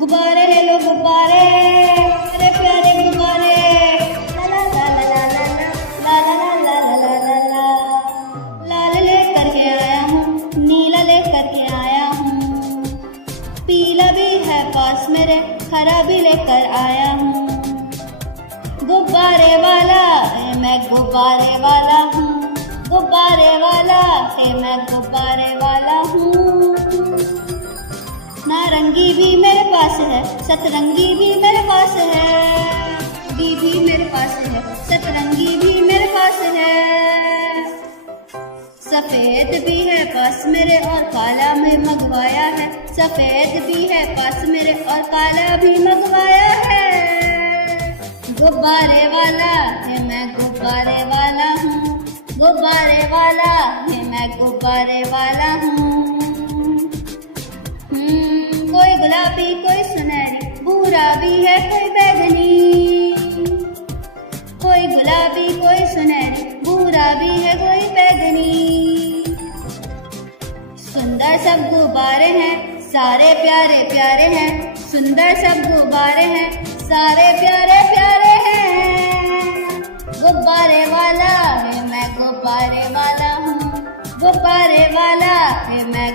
गुब्बारे ले लो गुब्बारे, प्यारे प्यारे गुब्बारे। ला ला ला ला ला ला ला ला ला ला ला ला। लाल लेकर के आया हूँ, नीला लेकर के आया हूँ, पीला भी है पास मेरे, हरा भी लेकर आया हूँ। गुब्बारे वाला है मैं गुब्बारे वाला हूँ, गुब्बारे वाला है मैं गुब्बारे वाला हूँ। नारंगी भी मेरे पास है, सतरंगी भी मेरे पास है, भी मेरे पास है, सतरंगी भी मेरे पास है। सफेद भी है पास मेरे और काला भी मंगवाया है, सफेद भी है पास मेरे और काला भी मंगवाया है। गुब्बारे वाला है मैं गुब्बारे वाला हूँ, गुब्बारे वाला है मैं गुब्बारे वाला हूँ। कोई गुलाबी कोई सुनहरी, भूरा भी है कोई बैगनी, कोई गुलाबी कोई सुनहरी, भूरा भी है कोई बैगनी। सुंदर सब गुब्बारे हैं, सारे प्यारे प्यारे हैं, सुंदर सब गुब्बारे हैं, सारे प्यारे प्यारे हैं। गुब्बारे वाला है मैं गुब्बारे वाला हूँ, गुब्बारे वाला है मैं